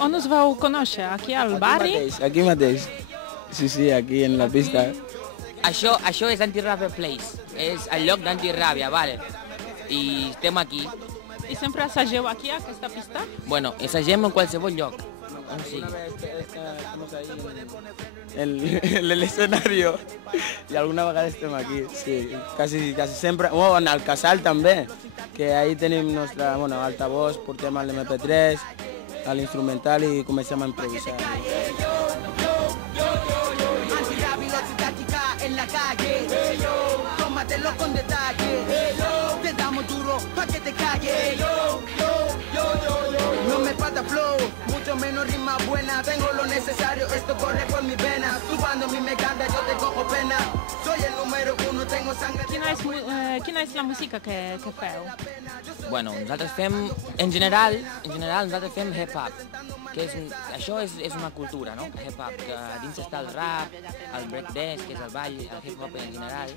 On us vau conèixer? Aquí al barri? Aquí mateix. Sí, sí, aquí en la pista. Això és Anti-Ràbia Place, és el lloc d'Anti-Ràbia, vale? I estem aquí. I sempre assageu aquí, a aquesta pista? Bueno, assagem en qualsevol lloc. On sigui. Estamos ahí en el escenario y alguna vegada estem aquí, sí, casi sempre, o en el casal també, que ahí tenim nostra, bueno, altavoz, portem l'MP3, l'instrumental i comencem a improvisar. En la calle, tómatelo con detalle, te damos duro pa' que te calles. No me falta flow, mucho menos rima buena, tengo lo necesario, esto corre por mis venas. Tú cuando a mí me canta yo te cojo pena, soy el número uno, tengo sangre. Quina és la música que feu? Bueno, nosaltres fem, en general nosaltres fem hip-hop, que això és una cultura, no? Hip-hop, que dins està el rap, el breakdance, que és el ball, el hip-hop en general,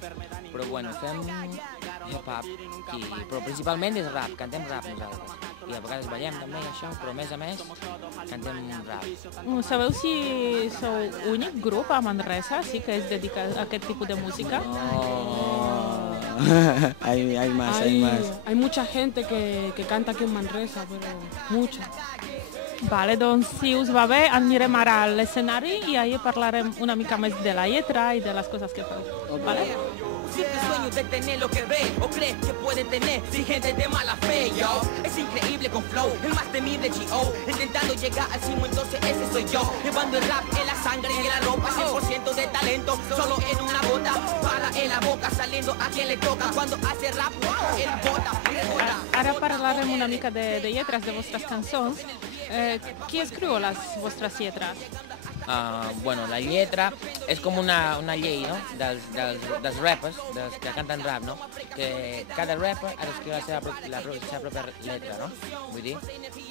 però bueno, fem hip-hop, però principalment és rap, cantem rap nosaltres. I a vegades ballem també això, però a més cantem rap. Sabeu si sou únic grup a Manresa, sí que es dedica a aquest tipus de música? No. Hay más. Hay mucha gente que canta aquí en Manresa, pero mucha. Vale, doncs si us va bé anirem ara a l'escenari i ahir parlarem una mica més de la lletra i de les coses que feu. Okay. Vale? Siempre sueño de tener lo que ve o crees que puede tener sin gente de mala fe, yo. Es increíble con flow, el más temible G.O. Intentando llegar al cimo, entonces ese soy yo. Llevando el rap en la sangre y en la ropa, 100% de talento, solo en una gota. Para en la boca, saliendo a quien le toca. Cuando hace rap, él bota. Ara parlarem una mica de lletres de vostres cançons. Qui escriu les vostres lletres? Bueno, la lletra és com una llei, no? dels rappers, dels que canten rap, no? Que cada rapper ha d'escriure la seva pròpia lletra, no? Vull dir,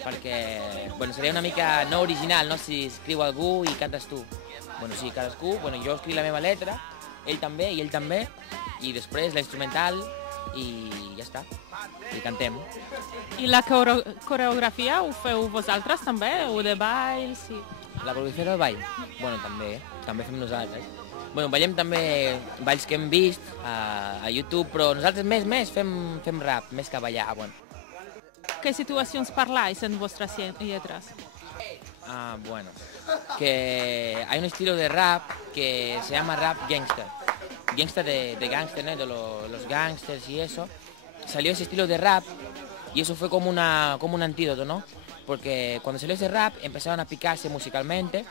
perquè bueno, seria una mica no original, no? Si escriu algú i cantes tu. Bueno, sí, cadascú, bueno, jo escric la meva letra, ell també i ell també, i després la instrumental i ja està, i cantem. I la coreografia ho feu vosaltres també, o de ball, sí? La coreografia del ball? Bueno, també fem nosaltres. Bueno, ballem també balls que hem vist a YouTube, però nosaltres més fem rap, més que ballar, bueno. ¿Qué situacions parláis en vuestras letras? Bueno, que hay un estilo de rap que se llama rap gangster. Gangster de gangster, ¿no? De los gangsters y eso. Salió ese estilo de rap y eso fue como un antídoto, ¿no? Porque cuando salió ese rap empezaron a picarse musicalmente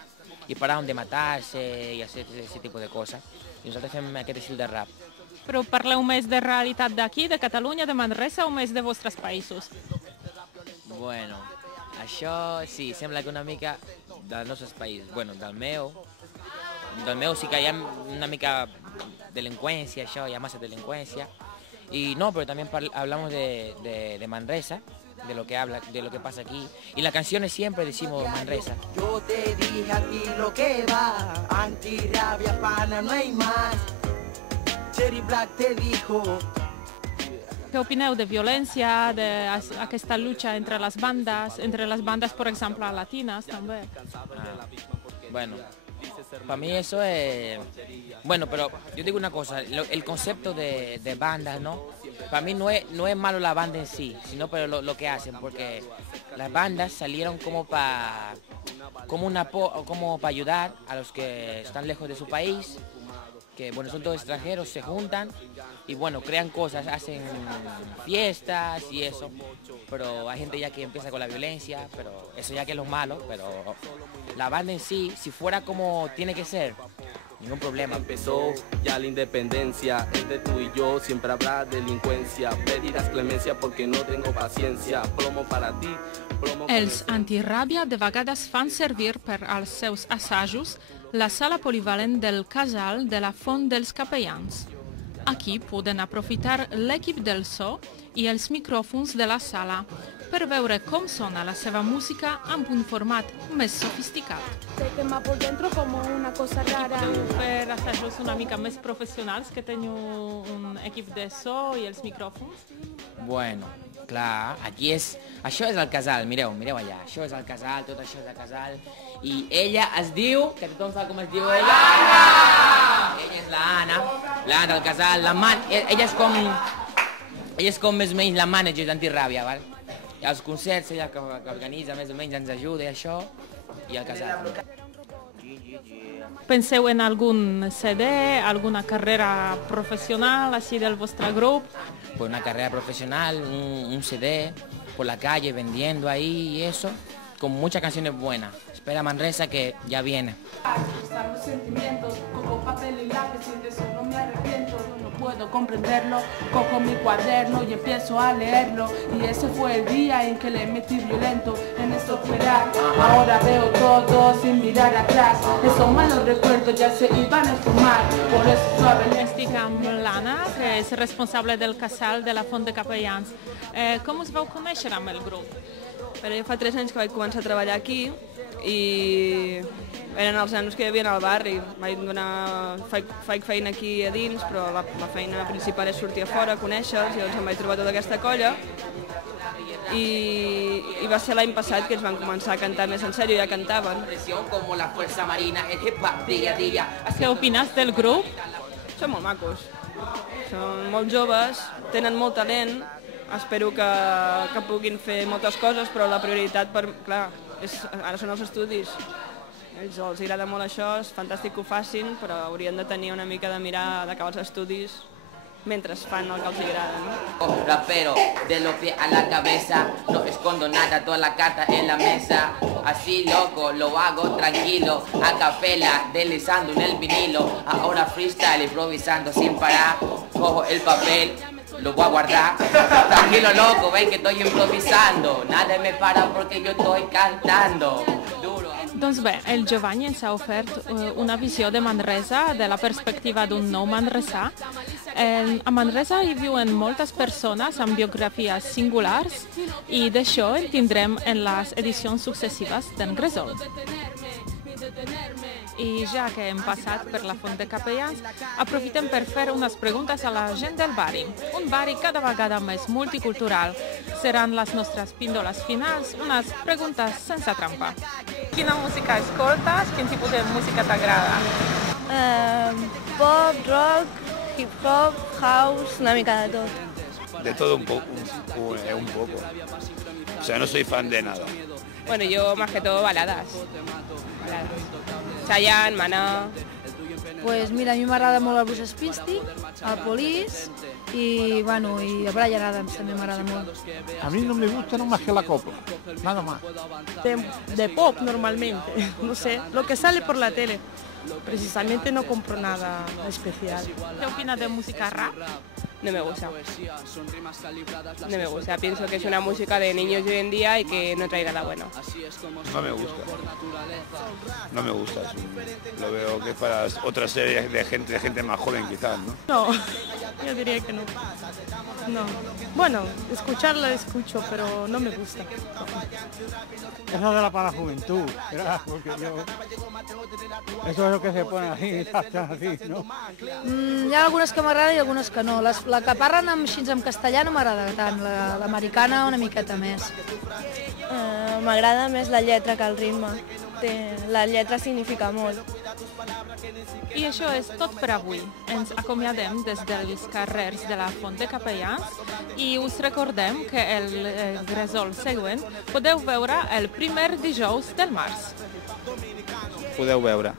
y pararon de matarse y hacer ese tipo de cosas. I nosaltres fem aquest estil de rap. Però parleu més de realitat d'aquí, de Catalunya, de Manresa o més de vostres països? Bueno, això sí, sembla que una mica dels nostres països. Bueno, del meu sí que hi ha una mica delinqüència, això, hi ha massa delinqüència. Y no, pero también hablamos de Manresa, de lo que pasa aquí. Y las canciones siempre decimos Manresa. Yo te dije a ti lo que va, antirrabia, pana, no hay más. Cherry Black te dijo. Què opineu de violència, d'aquesta lucha entre les bandes, per exemple, latines, també? Bueno, para mí eso es... Bueno, pero yo digo una cosa, el concepto de bandas, ¿no? Para mí no es malo la banda en sí, sino pero lo que hacen, porque las bandas salieron como para ayudar a los que están lejos de su país, que bueno, son todos extranjeros, se juntan y bueno, crean cosas, hacen fiestas y eso, pero hay gente ya que empieza con la violencia, pero eso ya que es lo malo, pero la banda en sí, si fuera como tiene que ser, ningún problema. Empezó ya la independencia, entre tú y yo siempre habrá delincuencia, pedirás clemencia porque no tengo paciencia, plomo para ti. Els Antirràbia de vegades fan servir per als seus assajos la sala polivalent del casal de la Font dels Capellans. Aquí poden aprofitar l'equip del so i els micròfons de la sala per veure com sona la seva música amb un format més sofisticat. Se quema por dentro como una cosa rara. Podeu fer assajos una mica més professionals, que teniu un equip de so i els micròfons? Bueno, Clar, aquí és... Això és el casal, mireu allà. Això és el casal, tot això és el casal. I ella es diu... Que tothom sap com es diu ella? Anna! Ella és l'Anna del casal. Ella és com més o menys la mànager d'Antiràbia, val? I els concerts, ella que organitza més o menys, ens ajuda i això, i el casal. Penseu en algun CD, alguna carrera professional així del vostre grup? Pues una carrera profesional, un CD, por la calle vendiendo ahí y eso, con muchas canciones buenas. Espera Manresa que ya viene. Están los sentimientos, como papel y lápiz, sin eso no me arrepiento, yo no puedo comprenderlo, cojo mi cuaderno y empiezo a leerlo, y ese fue el día en que le metí violento en esta ciudad. Ahora veo todo sin mirar atrás, esos malos recuerdos ya se iban a esfumar, por eso suave. Estic amb l'Anna, que és responsable del casal de la Font de Capellans. Com us vau conèixer amb el grup? Però jo fa 3 anys que vaig començar a treballar aquí i eren els nanos que hi havia al barri. Faig feina aquí a dins, però la feina principal és sortir a fora, conèixer-los, i llavors em vaig trobar tota aquesta colla i va ser l'any passat que ells van començar a cantar més en sèrio, ja cantaven. Què opines del grup? Són molt macos, són molt joves, tenen molt talent, espero que puguin fer moltes coses, però la prioritat, clar, ara són els estudis. Els agrada molt això, és fantàstic que ho facin, però haurien de tenir una mica de mirar d'acabar els estudis mentre fan el que els agrada, ¿no? Rapero, de los pies a la cabeza, no escondo nada, toda la carta en la mesa. Así loco, lo hago tranquilo, a capela, deslizando en el vinilo. Ahora freestyle, improvisando sin parar, cojo el papel, lo voy a guardar. Tranquilo loco, ven que estoy improvisando, nada me para porque yo estoy cantando. Doncs bé, el Giovanni ens ha ofert una visió de Manresa, de la perspectiva d'un nou manresà. A Manresa hi viuen moltes persones amb biografies singulars i d'això en tindrem en les edicions successives d'en Gresol. I ja que hem passat per la Font de Capellans, aprofitem per fer unes preguntes a la gent del barri. Un barri cada vegada més multicultural. Seran les nostres píndoles finals, unes preguntes sense trampa. Quina música escoltes? Quin tipus de música t'agrada? Pop, rock, hip-hop, house, una mica de tot. De todo un poco. O sea, no soy fan de nada. Bueno, yo más que todo baladas. Chayanne, Maná... Pues mira, a mi m'agrada molt el Bruce Springsteen, el Police y bueno, y el Bryan Adams también m'agrada molt. A mí no me gusta no más que la copla, nada más. De pop normalmente, no sé, lo que sale por la tele. Precisamente no compro nada especial. ¿Qué opinas de música rap? No me gusta. No me gusta. Pienso que es una música de niños de hoy en día y que no trae nada bueno. No me gusta. No me gusta. Lo veo que es para otra serie de gente más joven quizás, ¿no? No, yo diría que no. No. Bueno, escucharla escucho, pero no me gusta. Eso de para la juventud, ¿verdad? Porque eso es lo que se pone así, así, ¿no? Hi ha algunes que m'agraden i algunes que no. La que parlen així en castellà no m'agrada tant, l'americana una miqueta més. M'agrada més la lletra que el ritme. La lletra significa molt. I això és tot per avui. Ens acomiadem des dels carrers de la Font de Capellans i us recordem que el Gresol següent podeu veure el primer dijous del març. Podeu veure.